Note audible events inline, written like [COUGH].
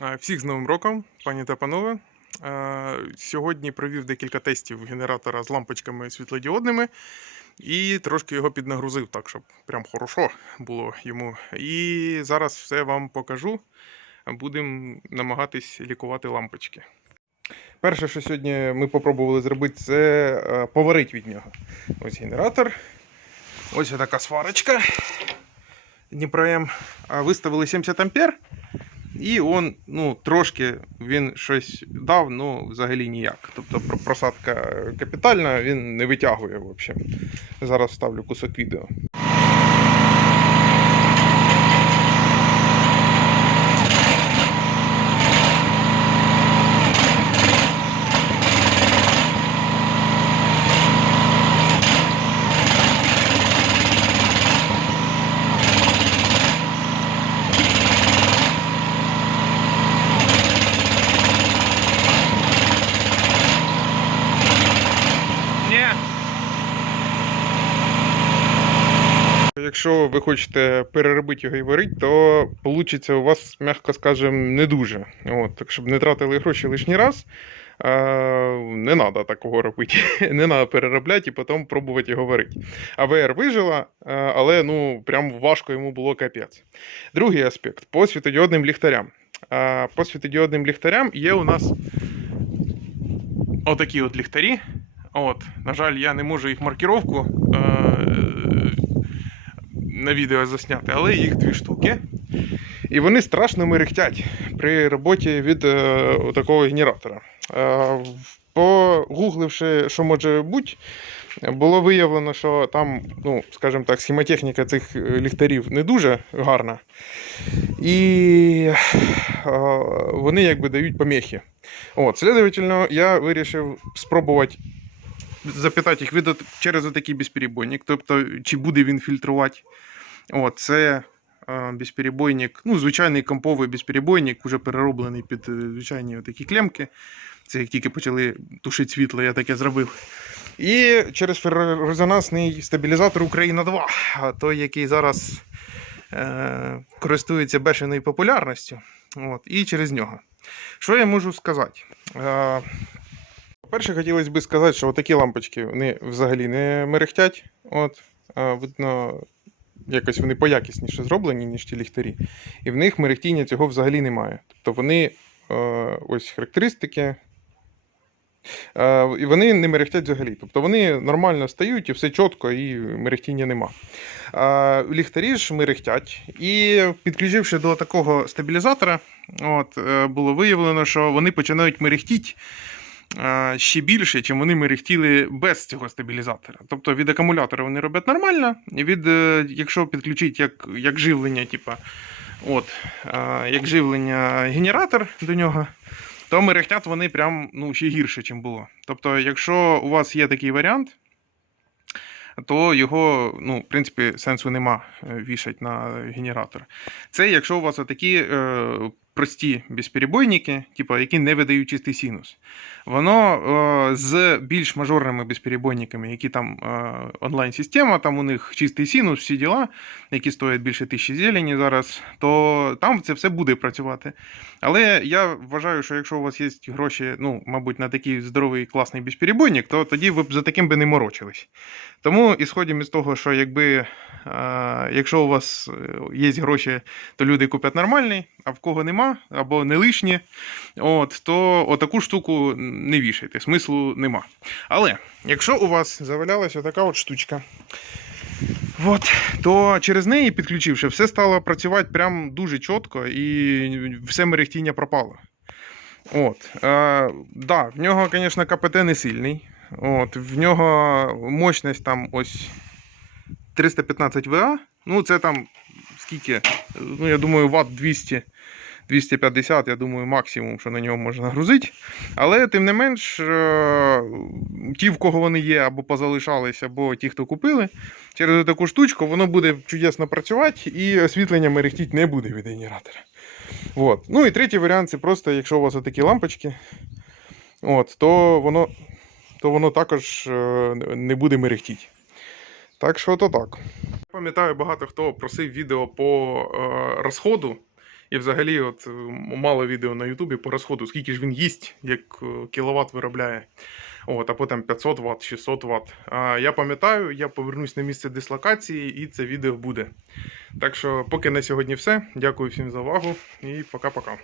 Всіх з Новим роком, пані та панове. Сьогодні провів декілька тестів генератора з лампочками світлодіодними і трошки його піднагрузив, так щоб прям хорошо було йому. І зараз все вам покажу. Будемо намагатись лікувати лампочки. Перше, що сьогодні ми попробували зробити, це е, поварити від нього. Ось генератор. Ось така сварочка. Дніпром. Виставили 70 ампер. І он, ну, трошки він щось дав, ну, взагалі ніяк. Тобто просадка капітальна, він не витягує взагалі. Зараз ставлю кусок відео. Якщо ви хочете переробити його і варити, то вийде у вас, м'яко скажем, не дуже. От, так щоб не тратили гроші лишній раз. Не треба такого робити. [LAUGHS] Не треба переробляти і потім пробувати його варити. АВР вижила, але ну, прям важко йому було капець. Другий аспект по світодіодним ліхтарям. По світодіодним ліхтарям є у нас отакі от ліхтарі. От, на жаль, я не можу їх маркіровку на відео засняти, але їх дві штуки. І вони страшно мерехтять при роботі від е, такого генератора. Е, погугливши, що може бути, було виявлено, що там, ну, скажімо так, схемотехніка цих е, ліхтарів не дуже гарна. І е, вони якби дають помехи. От, следовательно, я вирішив спробувати запитати їх від через отакий безперебойник, тобто чи буде він фільтрувати. От, це е, безперебойник, ну, звичайний комповий безперебойник, вже перероблений під е, звичайні такі клемки. Це як тільки почали тушити світло, я таке зробив. І через феррорезонансний стабілізатор Україна 2, той, який зараз е, користується бешеною популярністю. От, і через нього. Що я можу сказати? Е, по-перше, хотілося б сказати, що такі лампочки вони взагалі не мерехтять. От, а, видно, якось вони поякісніше зроблені, ніж ті ліхтарі. І в них мерехтіння цього взагалі немає. Тобто вони е, ось характеристики. Е, і вони не мерехтять взагалі. Тобто вони нормально стають і все чітко, і мерехтіння нема. Е, ліхтарі ж мерехтять. І підключивши до такого стабілізатора, от, було виявлено, що вони починають мерехтіти ще більше, чим вони мерехтіли без цього стабілізатора. Тобто від акумулятора вони роблять нормально, від, е, якщо підключити як, як живлення, типа, от, е, як живлення генератор до нього, то мерехтять вони прям ну, ще гірше, ніж було. Тобто, якщо у вас є такий варіант, то його, ну, в принципі, сенсу нема е, вішати на генератор. Це якщо у вас такі е, прості безперебойники, типу, які не видають чистий синус. Воно е, з більш мажорними безперебойниками, які там е, онлайн-система, там у них чистий синус, всі діла, які стоять більше тисячі зелені зараз, то там це все буде працювати. Але я вважаю, що якщо у вас є гроші, ну, мабуть, на такий здоровий класний безперебойник, то тоді ви б за таким би не морочились. Тому ісходимо із того, що якби, е, якщо у вас є гроші, то люди куплять нормальний, а в кого нема, або не лишні, от, то отаку штуку не вішайте, смислу нема. Але якщо у вас завалялася така от штучка, от, то через неї, підключивши, все стало працювати прям дуже чітко і все мерехтіння пропало. От, е, да, в нього, звісно, КПТ не сильний. От, в нього мощність там ось 315 ВА. Ну, це там скільки? Ну, я думаю, ватт 200. 250, я думаю, максимум, що на нього можна нагрузити. Але тим не менш, е, ті, в кого вони є, або позалишались, або ті, хто купили, через таку штучку воно буде чудесно працювати і освітлення мерехтіть не буде від генератора. От. Ну і третій варіант це просто, якщо у вас такі лампочки, от, то воно то воно також е, не буде мерехтіти. Так що то так. Пам'ятаю, багато хто просив відео по е, розходу І взагалі, от е, мало відео на Ютубі по розходу, скільки ж він їсть, як е, кіловат виробляє. От, а потім 500 Вт, 600 Вт. А я пам'ятаю, я повернусь на місце дислокації, і це відео буде. Так що, поки на сьогодні все. Дякую всім за увагу і пока-пока.